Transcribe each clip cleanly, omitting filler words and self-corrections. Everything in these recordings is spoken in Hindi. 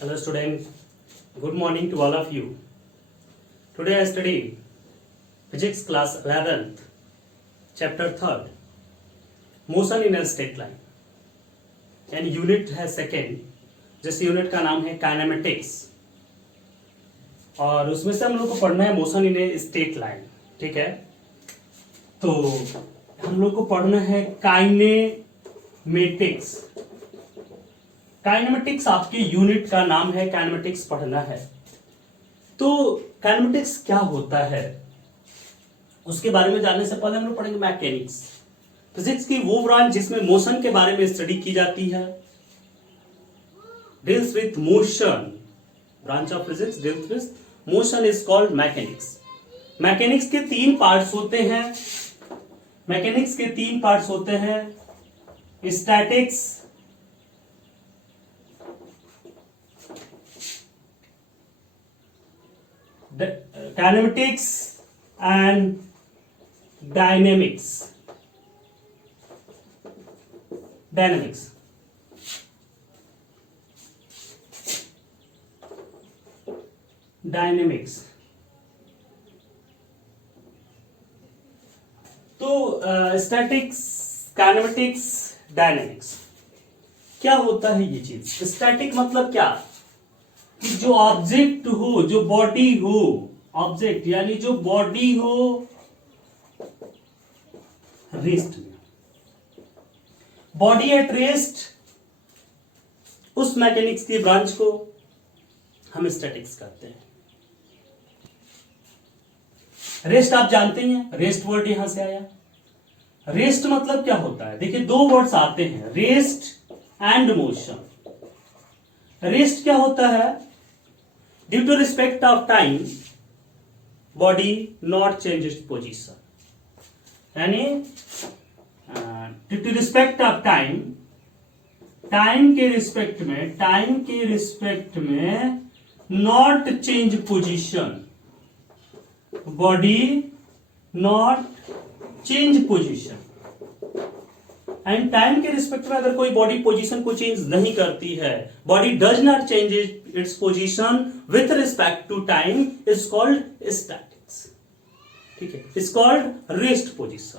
Hello student, good morning to all of you. Today I study physics class 11th, chapter 3rd, motion in a straight line. And unit है second, जिस यूनिट का नाम है काइनेमेटिक्स और उसमें से हम लोग को पढ़ना है motion in a straight line. ठीक है, तो हम लोग को पढ़ना है काइनेमेटिक्स. काइनेमेटिक्स आपके यूनिट का नाम है, काइनेमेटिक्स पढ़ना है. तो काइनेमेटिक्स क्या होता है उसके बारे में जानने से पहले हम लोग पढ़ेंगे मैकेनिक्स, फिजिक्स की वो ब्रांच जिसमें मोशन के बारे में स्टडी की जाती है. Deals with motion, branch of physics deals with motion is called mechanics. Mechanics के तीन पार्ट्स होते हैं. मैकेनिक्स के तीन पार्ट्स होते हैं: statics, kinematics and dynamics. Dynamics. तो स्टैटिक्स, काइनेमेटिक्स, डायनेमिक्स क्या होता है ये चीज? स्टैटिक मतलब क्या कि जो ऑब्जेक्ट हो, जो बॉडी हो, ऑब्जेक्ट यानी जो बॉडी हो रेस्ट में, बॉडी एट रेस्ट, उस मैकेनिक्स की ब्रांच को हम स्टैटिक्स कहते हैं. रेस्ट आप जानते ही हैं, रेस्ट वर्ड यहां से आया. रेस्ट मतलब क्या होता है? देखिए दो वर्ड्स आते हैं, रेस्ट एंड मोशन. रेस्ट क्या होता है? Due to respect of time body not changes position. यानी due to respect of time, time के रिस्पेक्ट में not change position, body not change position. And time के रिस्पेक्ट में अगर कोई बॉडी पोजीशन को चेंज नहीं करती है, body does not change its position with respect to time, is called statics. ठीक है, इज कॉल्ड रेस्ट पोजीशन.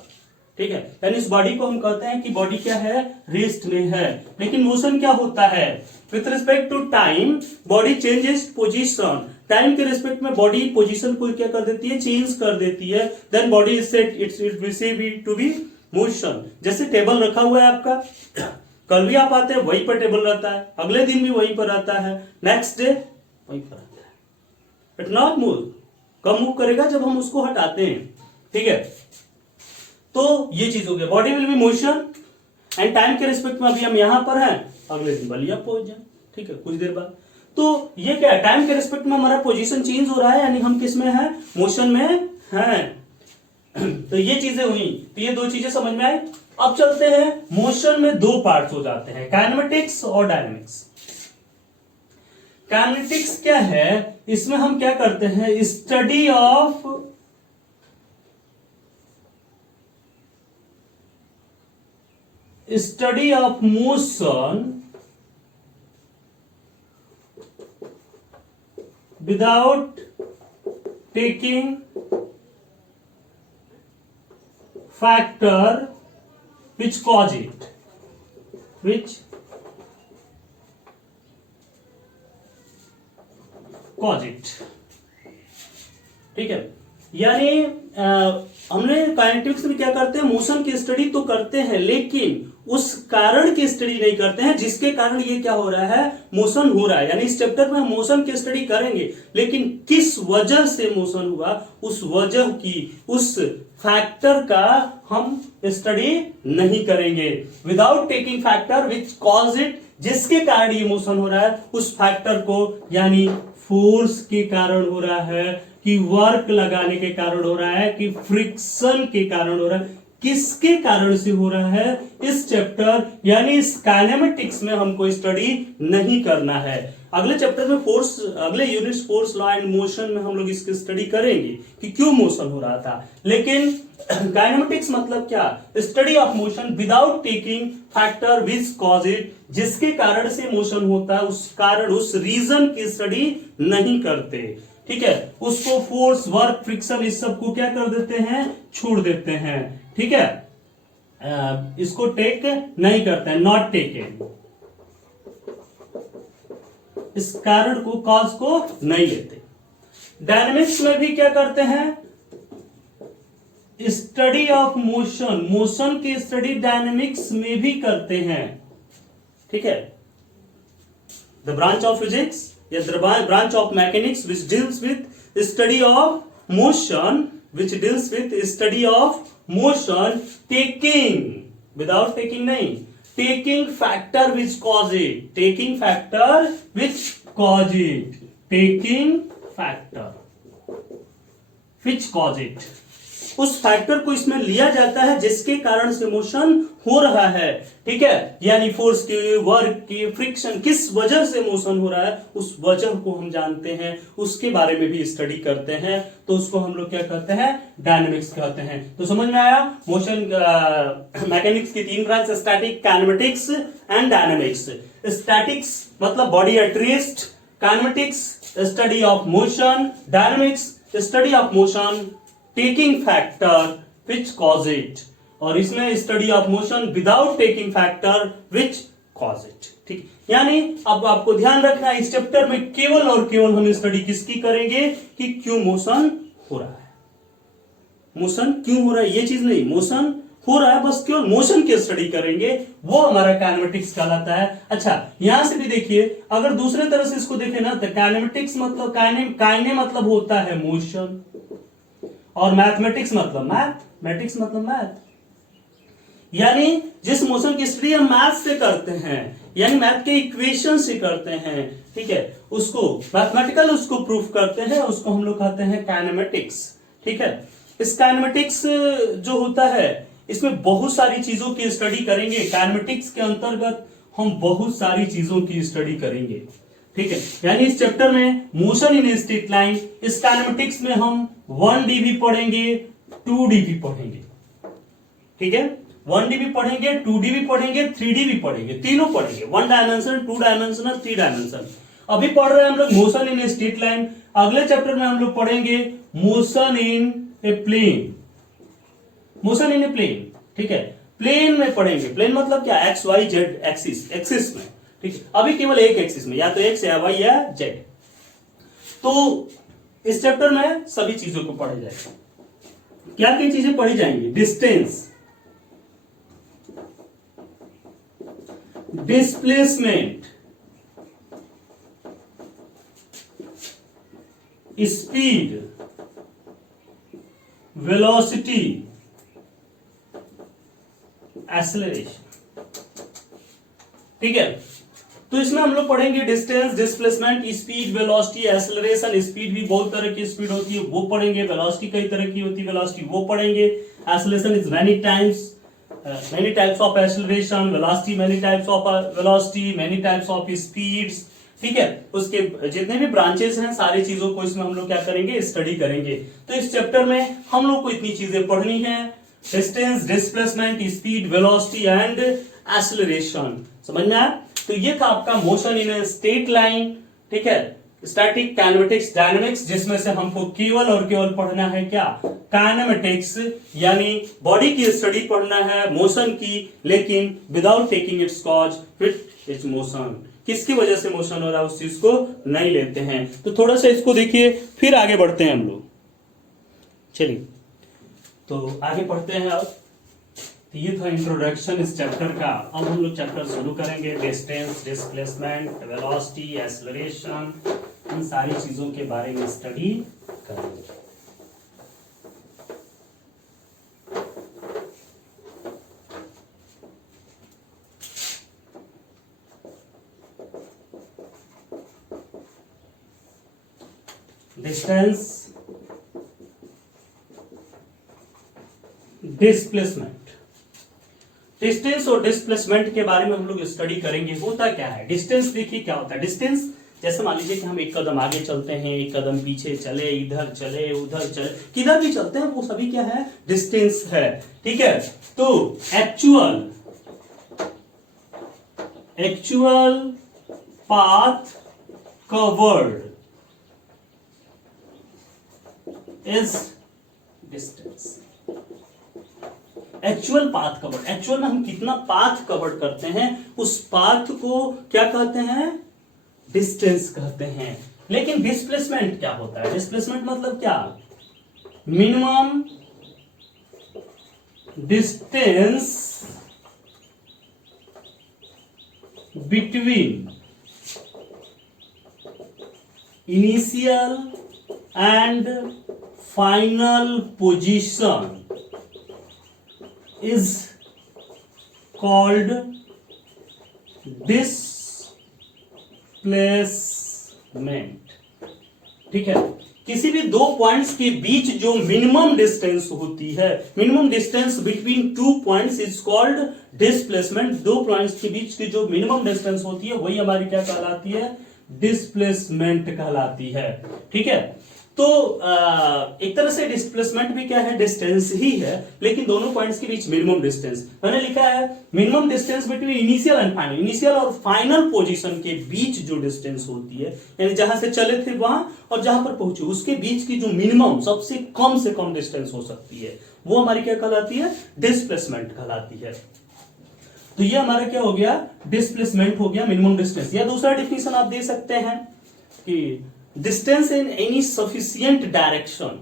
ठीक है, यानी इस बॉडी को हम कहते हैं कि बॉडी क्या है? रेस्ट में है. लेकिन मोशन क्या होता है? With respect to time body changes position. Time के रिस्पेक्ट में बॉडी पोजीशन को क्या कर देती है? चेंज कर देती है. Then body is set its to be motion. जैसे टेबल रखा हुआ है आपका, कल भी आप आते हैं वहीं पर टेबल रहता है, अगले दिन भी वहीं पर रहता है, नेक्स्ट डे वहीं पर रहता है. It not move. कब मूव करेगा? जब हम उसको हटाते हैं. ठीक है, तो ये चीज हो गया, body will be motion and time के रिस्पेक्ट में अभी हम यहां पर हैं, अगले दिन बलिया पहुंच जाए. ठीक है, कुछ देर बाद. तो ये क्या है? टाइम के रिस्पेक्ट में हमारा पोजीशन चेंज हो रहा है, यानी हम किस में है? मोशन में हैं. तो ये चीजें हुई, तो ये दो चीजें समझ में आई. अब चलते हैं, मोशन में दो पार्ट्स हो जाते हैं, काइनेमेटिक्स और डायनेमिक्स. काइनेमेटिक्स क्या है? इसमें हम क्या करते हैं? Study of motion without taking factor which cause it. ठीक है, यानी हमने काइनेटिक्स में क्या करते हैं? मोशन की स्टडी तो करते हैं, लेकिन उस कारण की स्टडी नहीं करते हैं जिसके कारण ये क्या हो रहा है? मोशन हो रहा है. यानी इस चैप्टर में हम मोशन की स्टडी करेंगे, लेकिन किस वजह से मोशन हुआ, उस वजह की, उस फैक्टर का हम स्टडी नहीं करेंगे. Without taking factor which cause it, जिसके कारण ये मोशन हो रहा है, उस फैक्टर को, यानी फोर्स के कारण हो रहा है, कि वर्क लगाने के कारण हो रहा है, कि फ्रिक्शन के कारण हो रहा है, किसके कारण से हो रहा है? इस चैप्टर यानी इस काइनेमेटिक्स में हमको स्टडी नहीं करना है. अगले चैप्टर में फोर्स, अगले units force law and motion में हम लोग इसकी स्टडी करेंगे कि क्यों मोशन हो रहा था। लेकिन काइनेमेटिक्स मतलब क्या? Study of motion without taking factor which cause it, जिसके कारण से मोशन होता है उस कारण, उस रीजन की स्टडी नहीं करते। ठीक है, उसको फोर्स, वर्क, फ्रिक्शन इस सब को क्या कर देते हैं? छोड़ देते हैं। ठीक है, इसको टेक नहीं करते हैं, नॉट टेकन, इस कारण को, कॉज को नहीं लेते। डायनेमिक्स में भी क्या करते हैं? स्टडी ऑफ मोशन, मोशन की स्टडी डायनेमिक्स में भी करते हैं। ठीक है, द ब्रांच ऑफ फिजिक्स या the branch of mechanics which deals with study of motion, which deals with study of motion taking, without taking नहीं, taking factor which cause it, taking factor which cause it, taking factor which cause it, उस फैक्टर को इसमें लिया जाता है जिसके कारण से मोशन हो रहा है। ठीक है, यानी फोर्स की, वर्क की, फ्रिक्शन, किस वजह से मोशन हो रहा है उस वजह को हम जानते हैं, उसके बारे में भी स्टडी करते हैं, तो उसको हम लोग क्या कहते हैं? डायनेमिक्स कहते हैं। तो समझ में आया? मोशन मैकेनिक्स की तीन branch, static, kinematics and dynamics. Statics मतलब body at rest, kinematics study of motion, dynamics study of motion taking factor which cause it, और इसमें study of motion without taking factor which cause it. ठीक, यानी अब आपको ध्यान रखना है इस चैप्टर में केवल और केवल हम स्टडी किसकी करेंगे कि क्यों मोशन हो रहा है, मोशन क्यों हो रहा है, ये चीज नहीं, मोशन हो रहा है, बस केवल मोशन की स्टडी करेंगे, वो हमारा काइनेमेटिक्स कहलाता है। अच्छा, यहां से भी देखिए, अगर दूसरे तरह से इसको देखें ना, तो काइनेमेटिक्स मतलब काइने मतलब होता है मोशन, और मैथमेटिक्स मतलब मैथ, यानी जिस मोशन की स्टडी हम मैथ से करते हैं, यानी मैथ के इक्वेशन से करते हैं। ठीक है, उसको मैथमेटिकल उसको प्रूफ करते हैं, उसको हम लोग कहते हैं काइनेमेटिक्स। ठीक है, इस काइनेमेटिक्स जो होता है इसमें बहुत सारी चीजों की स्टडी करेंगे। काइनेमेटिक्स के अंतर्गत हम बहुत सारी चीजों की स्टडी करेंगे। ठीक है, यानी इस चैप्टर में मोशन इन स्ट्रेट लाइन, इस काइनेमेटिक्स में हम 1D भी पढ़ेंगे, 2D भी पढ़ेंगे। ठीक है, 1D भी पढ़ेंगे, 2D भी पढ़ेंगे, 3D भी पढ़ेंगे, तीनों पढ़ेंगे, 1 डायमेंशन, 2 डायमेंशन, 3 डायमेंशन। अभी पढ़ रहे हैं हम लोग मोशन इन स्ट्रेट लाइन, अगले चैप्टर में हम लोग पढ़ेंगे motion in a plane, motion in a plane. ठीक है, प्लेन में पढ़ेंगे, प्लेन मतलब क्या? एक्स वाई जेड एक्सिस में। ठीक है, अभी केवल एक एक्सिस में, या तो एक्स या वाई या जेड। तो इस चैप्टर में सभी चीजों को पढ़ा जाएगा। क्या क्या चीजें पढ़ी जाएंगी? Distance, displacement, speed, velocity, acceleration. ठीक है, तो इसमें हम लोग पढ़ेंगे distance, displacement, speed, velocity, acceleration. Speed भी बहुत तरह की स्पीड होती है, वो पढ़ेंगे। वेलोसिटी कई तरह की होती है, वेलोसिटी वो पढ़ेंगे। Acceleration is many types of acceleration, velocity many types of velocity, many types of speeds. ठीक है, उसके जितने भी ब्रांचेस हैं सारी चीजों को इसमें हम लोग क्या करेंगे? स्टडी करेंगे। तो इस चैप्टर में हम लोग को इतनी चीजें पढ़नी है, distance, displacement, speed, velocity and acceleration. समझ में आया? तो ये था आपका motion in a straight line. ठीक है, स्टैटिक, काइनेमेटिक्स, डायनेमिक्स, जिसमें से हमको केवल और केवल पढ़ना है क्या? काइनेमेटिक्स, यानी बॉडी की स्टडी पढ़ना है, मोशन की, लेकिन without taking it's cause with its motion, किसकी वजह से मोशन हो रहा है उस चीज को नहीं लेते हैं। तो थोड़ा सा इसको देखिए, फिर आगे बढ़ते हैं हम लोग। चलिए, तो आगे पढ़ते हैं। अब तो ये था इंट्रोडक्शन इस चैप्टर का। अब हम लोग चैप्टर शुरू करेंगे। डिस्टेंस, डिस्प्लेसमेंट, वेलोसिटी, एक्सेलरेशन, इन सारी चीजों के बारे में स्टडी करेंगे। डिस्टेंस, डिस्प्लेसमेंट, डिस्टेंस और डिस्प्लेसमेंट के बारे में हम लोग स्टडी करेंगे। होता क्या है डिस्टेंस? देखिए क्या होता है डिस्टेंस, जैसे मान लीजिए कि हम एक कदम आगे चलते हैं, एक कदम पीछे चले, इधर चले उधर चले, किधर भी चलते हैं, वो सभी क्या है, डिस्टेंस है। ठीक है, तो actual path covered is distance. Actual path covered, actual में हम कितना पाथ कवर्ड करते हैं, उस पाथ को क्या कहते हैं, डिस्टेंस कहते हैं। लेकिन डिस्प्लेसमेंट क्या होता है, डिस्प्लेसमेंट मतलब क्या, minimum distance between initial and final position is called displacement। ठीक है, किसी भी दो पॉइंट्स के बीच जो मिनिमम डिस्टेंस होती है, minimum distance between two points is called displacement. दो पॉइंट्स के बीच की जो मिनिमम डिस्टेंस होती है वही हमारी क्या कहलाती है, डिस्प्लेसमेंट कहलाती है। ठीक है, तो एक तरह से डिस्प्लेसमेंट भी क्या है, डिस्टेंस ही है, लेकिन दोनों पॉइंट्स के बीच मिनिमम डिस्टेंस मैंने लिखा है, minimum distance between initial and final, initial और फाइनल पोजीशन के बीच जो डिस्टेंस होती है, यानी जहां से चले थे वहां और जहां पर पहुंचे उसके बीच की जो मिनिमम सबसे कम से कम डिस्टेंस हो सकती है, वो हमारी क्या कहलाती है, डिस्प्लेसमेंट कहलाती है। तो ये हमारा क्या हो गया, डिस्प्लेसमेंट हो गया, मिनिमम डिस्टेंस। या दूसरा डिफिनेशन आप दे सकते हैं कि distance in any sufficient direction.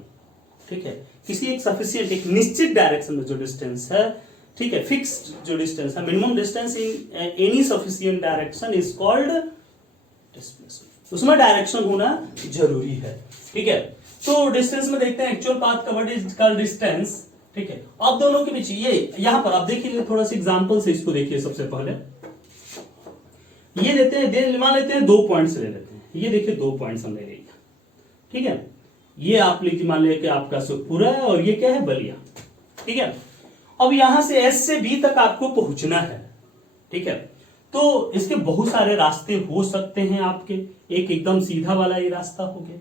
ठीक है, किसी एक सफिशिएंट, एक निश्चित डायरेक्शन में जो डिस्टेंस है, ठीक है, फिक्स्ड जो डिस्टेंस है, minimum distance in any sufficient direction is called displacement. उसमें डायरेक्शन होना जरूरी है। ठीक है, तो डिस्टेंस में देखते हैं, actual path covered is called distance. ठीक है, अब दोनों के बीच ये यहां पर आप देखिए, थोड़ा सा एग्जांपल से इसको देखिए। सबसे पहले ये देते हैं, मान लेते हैं 2 पॉइंट्स ले लेते हैं। ये देखिए 2 पॉइंट्स हम ले लेंगे। ठीक है, ये आप लीजिए, मान लिया कि आपका सुखपुरा है और ये क्या है, बलिया। ठीक है, अब यहां से एस से बी तक आपको पहुंचना है। ठीक है, तो इसके बहुत सारे रास्ते हो सकते हैं आपके, एक एकदम सीधा वाला ये रास्ता हो गया।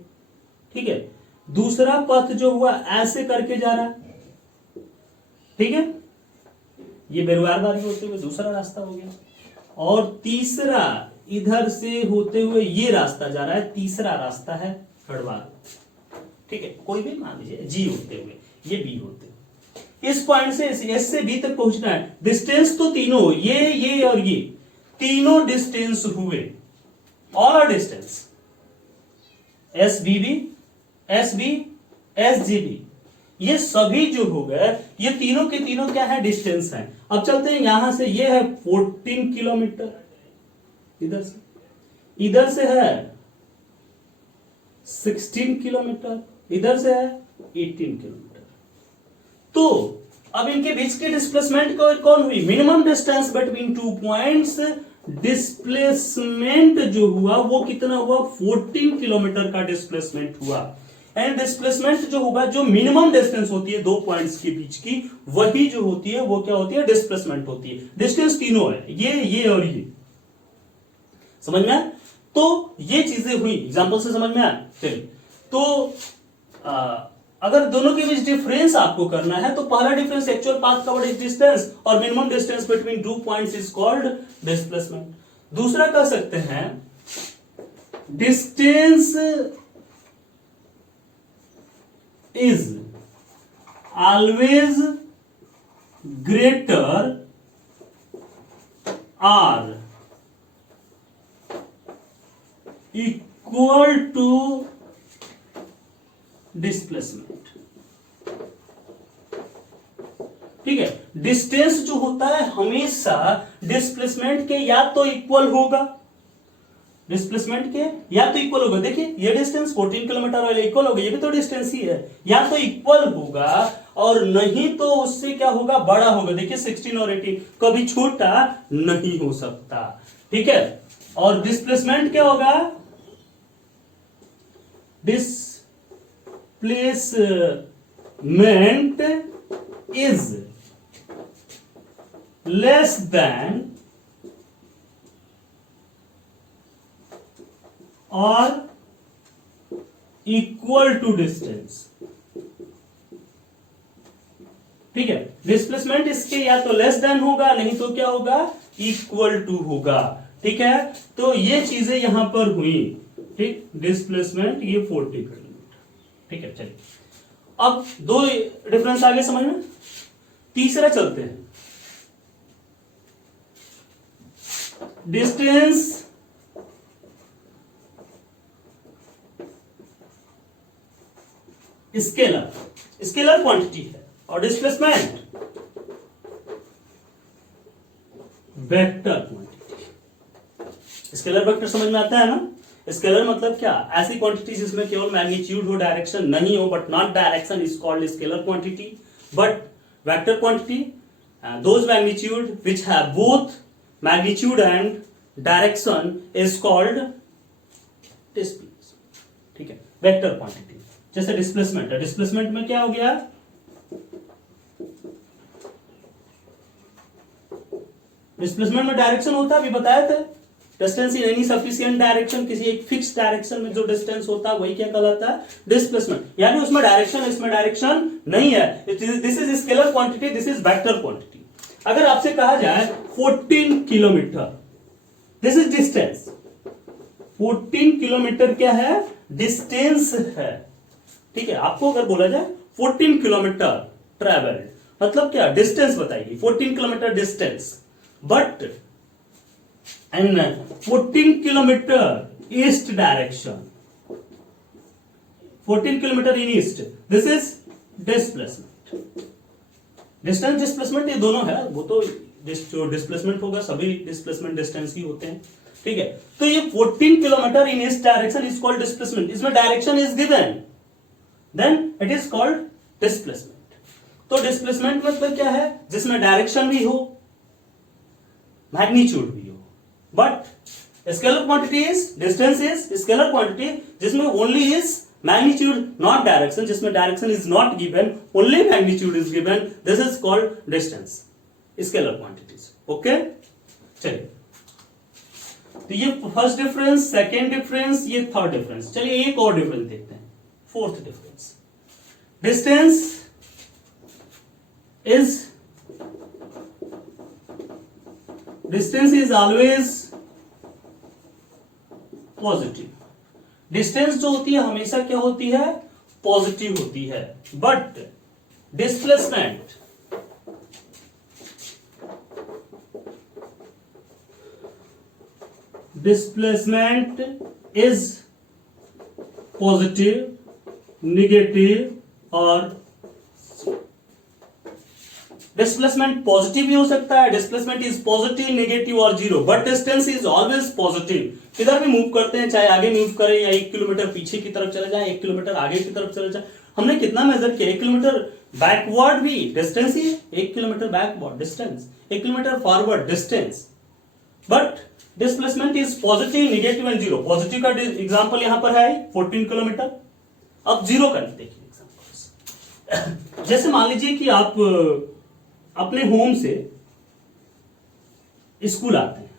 ठीक है, दूसरा पथ जो हुआ ऐसे करके जा रहा है। ठीक है, ये बेरुआरबारी होते हुए दूसरा रास्ता हो गया, और तीसरा इधर से होते हुए ये रास्ता जा रहा है, तीसरा रास्ता है गढ़वाल। ठीक है, कोई भी मान लीजिए जी होते हुए, ये बी होते हुए, इस पॉइंट से एस से बी तक पहुंचना है। डिस्टेंस तो तीनों, ये और ये तीनों डिस्टेंस हुए, all are distance, S B B, S B, S G B, ये सभी जो हो गए, ये तीनों के तीनों क्या है, डिस्टेंस है। अब चलते हैं यहां से, ये है 14 किलोमीटर, इधर से है 16 किलोमीटर, इधर से है 18 किलोमीटर। तो अब इनके बीच की डिस्प्लेसमेंट कौन हुई, minimum distance between 2 points, displacement जो हुआ वो कितना हुआ, 14 किलोमीटर का डिस्प्लेसमेंट हुआ। एंड डिस्प्लेसमेंट जो होगा, जो मिनिमम डिस्टेंस होती है 2 पॉइंट्स के बीच की, वही जो होती है वो क्या होती है, डिस्प्लेसमेंट होती है। डिस्टेंस तीनों है, ये और ये, समझ में आया? तो ये चीजें हुई, एग्जांपल से समझ में आया। चलिए, तो अगर दोनों के बीच डिफरेंस आपको करना है, तो पहला difference actual path covered is distance, और minimum distance between 2 points is called displacement. दूसरा कह सकते हैं, distance is always greater or equal to displacement। ठीक है, डिस्टेंस जो होता है हमेशा डिस्प्लेसमेंट के या तो इक्वल होगा, डिस्प्लेसमेंट के या तो इक्वल होगा। देखिए ये डिस्टेंस 14 किलोमीटर वाले इक्वल होगा, ये भी तो डिस्टेंस ही है, या तो इक्वल होगा और नहीं तो उससे क्या होगा, बड़ा होगा। देखिए 16 और 18 कभी छोटा नहीं हो सकता। ठीक है, और डिस्प्लेसमेंट क्या होगा, डिस्प्लेसमेंट इज लेस देन और इक्वल टू डिस्टेंस। ठीक है, डिस्प्लेसमेंट इसके या तो लेस देन होगा, नहीं तो क्या होगा, इक्वल टू होगा। ठीक है, तो ये चीजें यहां पर हुई। ठीक, डिस्प्लेसमेंट ये 40 किलोमीटर। ठीक है, चलिए अब दो डिफरेंस आगे समझ में, तीसरा चलते हैं। डिस्टेंस स्केलर क्वांटिटी है और displacement vector quantity. Scalar vector समझ में आता है ना? स्केलर मतलब क्या, ऐसी क्वांटिटी जिसमें केवल मैग्नीट्यूड हो, डायरेक्शन नहीं हो, but not direction is called scalar quantity. But vector quantity those magnitude which have both magnitude and direction is called displacement. ठीक है, वेक्टर क्वांटिटी। जैसे डिस्प्लेसमेंट है, डिस्प्लेसमेंट में क्या हो गया, डिस्प्लेसमेंट में डायरेक्शन होता है, अभी बताया था, distance in any sufficient direction, किसी एक फिक्स डायरेक्शन में जो डिस्टेंस होता है वही क्या कहलाता है, डिस्प्लेसमेंट। यानी उसमें डायरेक्शन, इसमें डायरेक्शन नहीं है। This is scalar quantity, this is vector quantity. अगर आपसे कहा जाए 14 kilometre, this is distance. 14 kilometre क्या है, डिस्टेंस है। ठीक है, आपको अगर बोला जाए 14 किलोमीटर ट्रेवल, मतलब क्या, डिस्टेंस बताइए, 14 kilometre distance. But and 14 kilometre east direction, 14 kilometre in east, this is displacement. Distance displacement ये दोनों है, वो तो जो डिस्प्लेसमेंट होगा सभी डिस्प्लेसमेंट डिस्टेंस ही होते हैं। ठीक है, तो ये 14 kilometre in east direction is called displacement. इसमें direction is given, then it is called displacement. तो डिस्प्लेसमेंट मतलब क्या है, जिसमें डायरेक्शन भी हो, मैग्नीट्यूड भी हो। But scalar quantity is, distance is scalar quantity जिसमें only is magnitude not direction, जिसमें direction is not given, only magnitude is given, this is called distance, scalar quantities. Okay, चलिए, तो ये फर्स्ट डिफरेंस, सेकेंड डिफरेंस, ये थर्ड डिफरेंस। चलिए एक और डिफरेंस देखते हैं, fourth difference. Distance is always positive. Distance जो होती है हमेशा क्या होती है, पॉजिटिव होती है। But displacement is positive, negative और डिस्प्लेसमेंट पॉजिटिव भी हो सकता है, डिस्प्लेसमेंट इज पॉजिटिव, नेगेटिव और zero, but distance is always positive. किधर भी मूव करते हैं, चाहे आगे मूव करें या 1 किलोमीटर पीछे की तरफ चले जाए, 1 किलोमीटर आगे की तरफ चले जाए, हमने कितना मेजर किया, 1 किलोमीटर बैकवर्ड भी डिस्टेंस ही है, 1 kilometre backward distance, 1 kilometre forward distance. But displacement is positive, negative and zero. Positive का एग्जांपल यहां पर है 14 किलोमीटर। अब जीरो का देखिए एग्जांपल। जैसे मान लीजिए कि आप अपने होम से स्कूल आते हैं,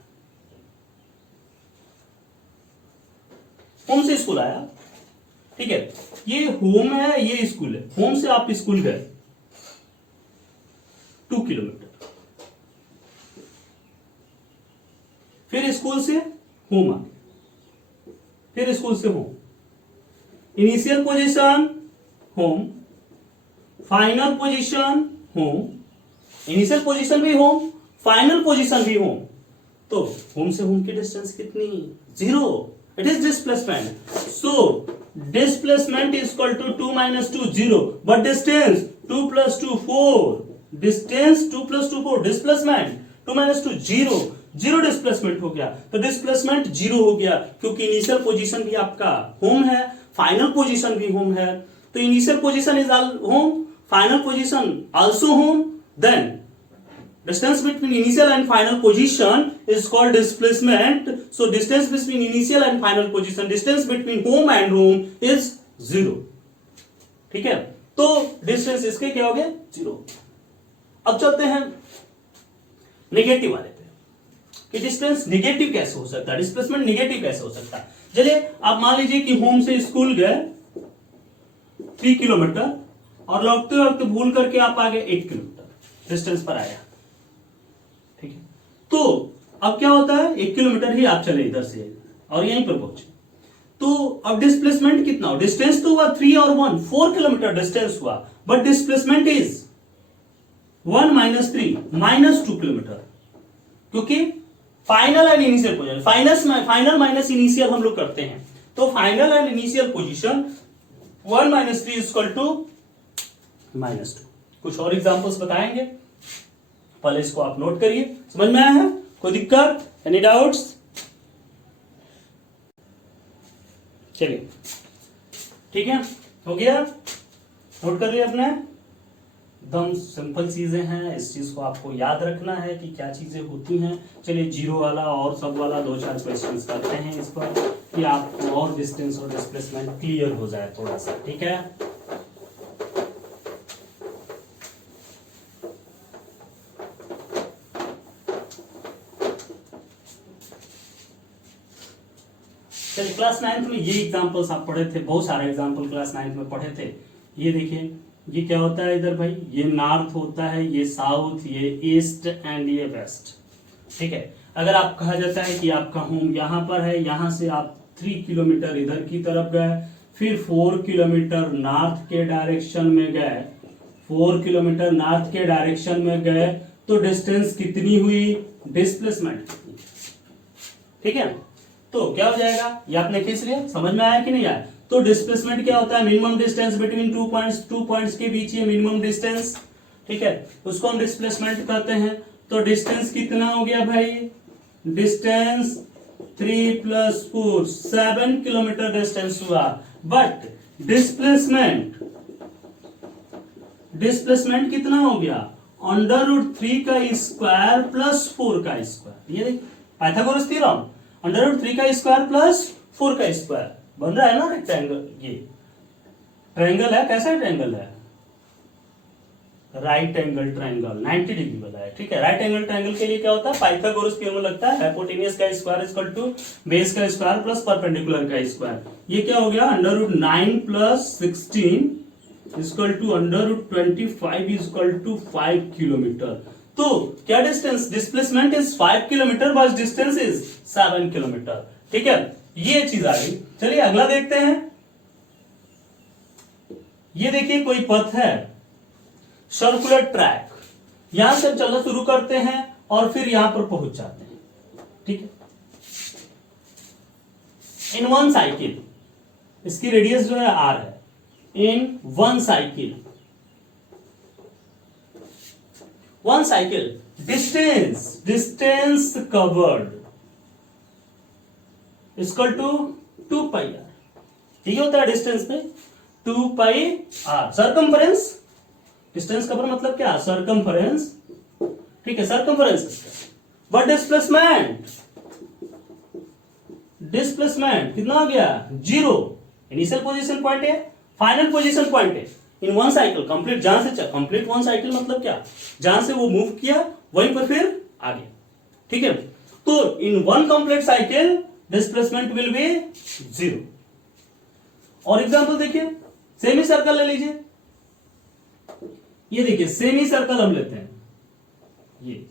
होम से स्कूल आया, ठीक है, ये होम है, ये स्कूल है। होम से आप स्कूल गए 2 किलोमीटर, फिर स्कूल से होम आ गए, फिर स्कूल से home. Initial position home, final position home, initial position भी होम, फाइनल पोजीशन भी होम। तो होम से होम की डिस्टेंस कितनी, 0, it is displacement. So displacement is equal to 2 - 2 0, but distance 2 + 2 4, distance 2 + 2 4, displacement 2 - 2 0, 0 displacement हो गया। तो डिस्प्लेसमेंट 0 हो गया, क्योंकि इनिशियल पोजीशन भी आपका होम है, फाइनल पोजीशन भी होम है। तो initial position is home, final position also home, then distance between initial and final position is called displacement. So distance between initial and final position, distance between home and home is 0. ठीक है, तो डिस्टेंस इसके क्या हो गए, 0। अब चलते हैं नेगेटिव वाले पे। कि डिस्टेंस निगेटिव कैसे हो सकता है, डिस्प्लेसमेंट निगेटिव कैसे हो सकता है। चलिए आप मान लीजिए कि होम से स्कूल गए 3 किलोमीटर और लौटते वक्त भूल करके आप आगे 8 किलोमीटर डिस्टेंस पर आया, ठीक है। तो अब क्या होता है, 1 किलोमीटर ही आप चले इधर से और यहीं पर पहुंचे, तो अब डिस्प्लेसमेंट कितना हो, डिस्टेंस तो हुआ 3 और 1 4 किलोमीटर डिस्टेंस हुआ, बट डिस्प्लेसमेंट इज 1 - 3 -2 किलोमीटर, क्योंकि final and initial position, final minus initial हम लोग करते हैं, तो फाइनल एंड इनिशियल पोजीशन 1 - 3 = -2। कुछ और एग्जांपल्स बताएंगे, पहले इसको आप नोट करिए। समझ में आया है, कोई दिक्कत, एनी डाउट्स? चलिए ठीक है, हो गया, नोट कर लिया आपने, एकदम सिंपल चीजें हैं, इस चीज को आपको याद रखना है कि क्या चीजें होती हैं। चलिए जीरो वाला और सब वाला 2-4 क्वेश्चंस करते हैं इस पर, कि आपको और डिस्टेंस और डिस्प्लेसमेंट क्लियर हो जाए थोड़ा सा, ठीक है। चलिए क्लास 9th में ये एग्जांपल्स आप पढ़े थे, बहुत सारे एग्जांपल क्लास 9th में पढ़े थे। ये देखिए, ये क्या होता है इधर भाई, ये नॉर्थ होता है, ये साउथ, ये ईस्ट एंड ये वेस्ट, ठीक है। अगर आप कहा जाता है कि आपका होम यहाँ पर है, यहाँ से आप 3 किलोमीटर इधर की तरफ गए, फिर 4 किलोमीटर नॉर्थ के डायरेक्शन में गए, 4 किलोमीटर नॉर्थ के डायरेक्शन में गए, तो डिस्टेंस कितनी हुई, डिस्प्लेसमेंट, ठीक है। तो क्या हो जाएगा, ये आपने खींच लिया, समझ में आया कि नहीं आया। तो डिस्प्लेसमेंट क्या होता है, मिनिमम डिस्टेंस बिटवीन 2 पॉइंट्स के बीच, ये मिनिमम डिस्टेंस, ठीक है, उसको हम डिस्प्लेसमेंट कहते हैं। तो डिस्टेंस कितना हो गया भाई, डिस्टेंस 3 + 4 7 किलोमीटर डिस्टेंस हुआ, बट डिस्प्लेसमेंट कितना हो गया, √3 का स्क्वायर प्लस 4 का स्क्वायर। ये देखिए पाइथागोरस थ्योरम, √3 का स्क्वायर प्लस 4 का स्क्वायर बन रहा है ना रेक्टेंगल। ये ट्रायंगल है, कैसा ट्रायंगल है, राइट एंगल ट्रायंगल, 90 डिग्री वाला है, ठीक है। राइट एंगल ट्रायंगल के लिए क्या होता है, पाइथागोरस थ्योरम लगता है, हाइपोटेन्यूज का स्क्वायर = बेस का स्क्वायर प्लस परपेंडिकुलर का स्क्वायर। ये क्या हो गया, √9 + 16 √25 5 किलोमीटर। तो क्या डिस्टेंस, डिस्प्लेसमेंट इज 5 किलोमीटर, बस डिस्टेंस इज 7 किलोमीटर, ठीक है। ये चीज आ गई। चलिए अगला देखते हैं। ये देखिए कोई पथ है, सर्कुलर ट्रैक, यहां से चलना शुरू करते हैं और फिर यहां पर पहुंच जाते हैं, ठीक है। इन 1 साइकिल, इसकी रेडियस जो है r है, इन 1 साइकिल डिस्टेंस कवर्ड = 2πr, ठीक होता है डिस्टेंस में 2πr। सर्कम्फरेंस, डिस्टेंस कवर मतलब क्या, सर्कम्फरेंस, ठीक है, सर्कम्फरेंस। बट डिस्प्लेसमेंट कितना हो गया, 0। इनिशियल पोजीशन पॉइंट है, फाइनल पोजीशन पॉइंट है, इन 1 साइकिल कंप्लीट, जहां से कंप्लीट 1 साइकिल मतलब क्या, जहां से वो मूव किया वहीं पर फिर आ गया, ठीक है। तो इन 1 complete cycle displacement will be 0। और एग्जांपल देखिए, सेमी सर्कल ले लीजिए, ये देखिए सेमी सर्कल हम लेते हैं, ये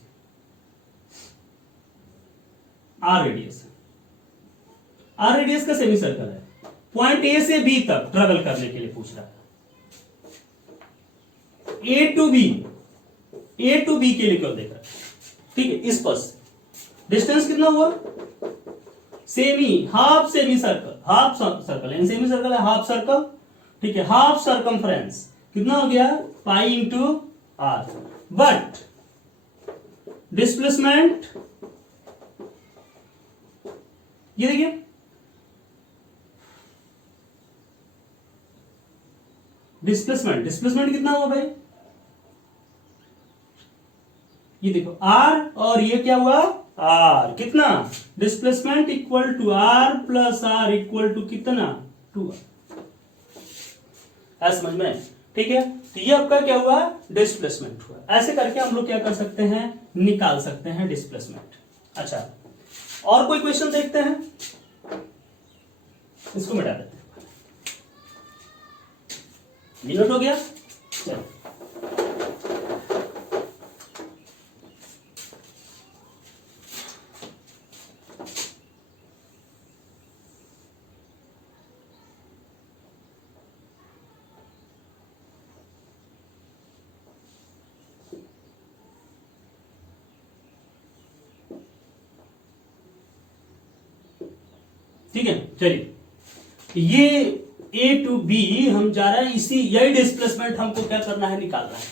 आर रेडियस का सेमी सर्कल है, पॉइंट ए से बी तक ट्रेवल करने के लिए पूछ रहा है, ए टू बी के लिए क्यों देख रहा है, ठीक है। इस पर डिस्टेंस कितना हुआ, हाफ सेमी सर्कल यानी सेमी सर्कल है हाफ सर्कल, ठीक है, हाफ सर्कमफ्रेंस कितना हो गया, पाई × r। बट डिस्प्लेसमेंट, ये देखिए डिस्प्लेसमेंट कितना हुआ भाई, ये देखो r और ये क्या हुआ r, कितना, डिस्प्लेसमेंट = r + r = कितना, 2r। समझ में, ठीक है। तो ये आपका क्या हुआ, डिस्प्लेसमेंट हुआ। ऐसे करके हम लोग क्या कर सकते हैं, निकाल सकते हैं डिस्प्लेसमेंट। अच्छा, और कोई क्वेश्चन देखते हैं, इसको मिटा देते हैं। मिनट हो गया, चलो ठीक है। चलिए, ये ए टू बी हम जा रहे हैं, इसी यही डिस्प्लेसमेंट हमको क्या करना है, निकालना है,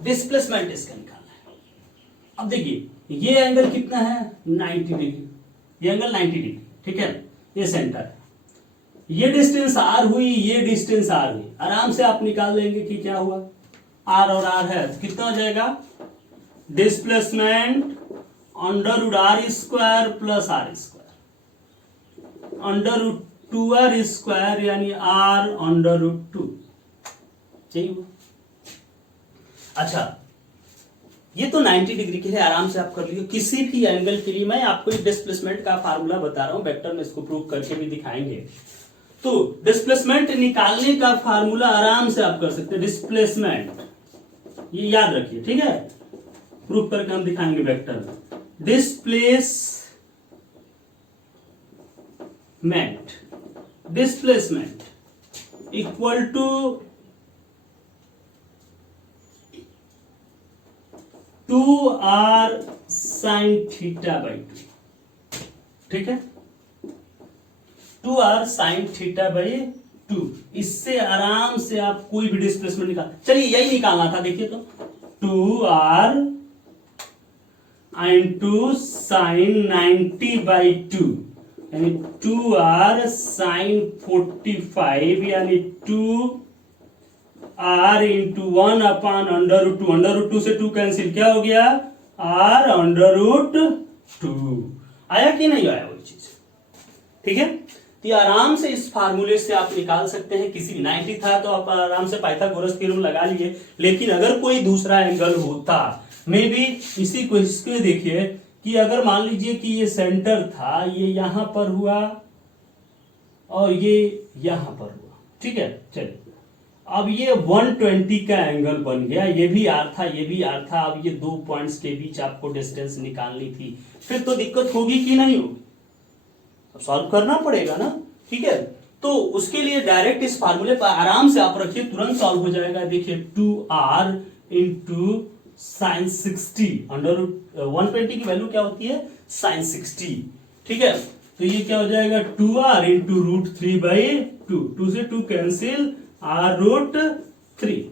डिस्प्लेसमेंट इसका निकालना है। अब देखिए ये एंगल कितना है, 90 डिग्री, ये एंगल 90 डिग्री, ठीक है, ये सेंटर है, ये डिस्टेंस आर हुई, ये डिस्टेंस आर हुई, आराम से आप निकाल लेंगे कि क्या हुआ, आर और आर है तो कितना हो जाएगा, displacement under root r square plus r square, under root 2r square यानी r अंडर रूट 2, यही हुआ। अच्छा, ये तो 90 डिग्री के लिए आराम से आप कर लियो, किसी भी एंगल के लिए मैं आपको डिस्प्लेसमेंट का फार्मूला बता रहा हूं, वेक्टर में इसको प्रूव करके भी दिखाएंगे। तो डिस्प्लेसमेंट निकालने का फार्मूला आराम से आप कर सकते हैं, डिस्प्लेसमेंट, ये याद रखिए, ठीक है, प्रूव करके हम दिखाएंगे वेक्टर में। Displacement equal to 2r sin theta by 2, ठीक है, 2r sin थीटा बाई 2, इससे आराम से आप कोई भी डिस्प्लेसमेंट निकाल, चलिए यही निकालना था, देखिए तो 2r इंटू साइन 90 बाई 2 यानी 2r साइन 45 यानी 2r into 1 upon under root 2, under root 2 से 2 कैंसिल, क्या हो गया, r अंडर रूट 2, आया कि नहीं आया वही चीज, ठीक है। तो आराम से इस फार्मूले से आप निकाल सकते हैं, किसी भी 90 था तो आप आराम से पाइथागोरस थ्योरम लगा लिए, लेकिन अगर कोई दूसरा एंगल होता, मे बी इसी को इसके देखिए कि अगर मान लीजिए कि ये सेंटर था, ये यहां पर हुआ और ये यहां पर हुआ, ठीक है, चलिए अब ये 120 का एंगल बन गया, ये भी आर था, ये भी आर था, अब ये दो पॉइंट्स के बीच आपको डिस्टेंस निकालनी थी, फिर तो दिक्कत होगी कि नहीं होगी, अब सॉल्व करना पड़ेगा ना, ठीक है। तो उसके लिए डायरेक्ट इस फार्मूले पर आराम से आप रखिए, तुरंत सॉल्व हो जाएगा। देखिए 2r into sine 60 under root 120 की वैल्यू क्या होती है, साइन 60, ठीक है, तो ये क्या हो जाएगा 2r इंटू रूट 3 बाई 2, 2 से 2 कैंसिल, r रूट 3,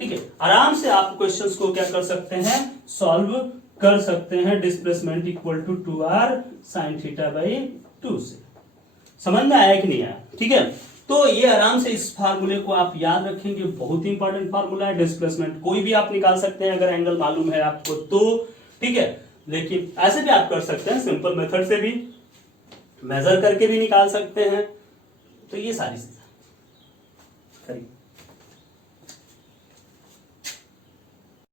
ठीक है। आराम से आप क्वेश्चंस को क्या कर सकते हैं, सॉल्व कर सकते हैं, displacement equal to 2r sine theta by 2 से। समझ में आया कि नहीं आया, ठीक है। तो ये आराम से इस फार्मूले को आप याद रखेंगे, बहुत ही इंपॉर्टेंट फार्मूला है। डिस्प्लेसमेंट कोई भी आप निकाल सकते हैं अगर एंगल मालूम है आपको तो, ठीक है, लेकिन ऐसे भी आप कर सकते हैं, सिंपल मेथड से भी मेजर करके भी निकाल सकते हैं, तो ये सारी चीजें करिए।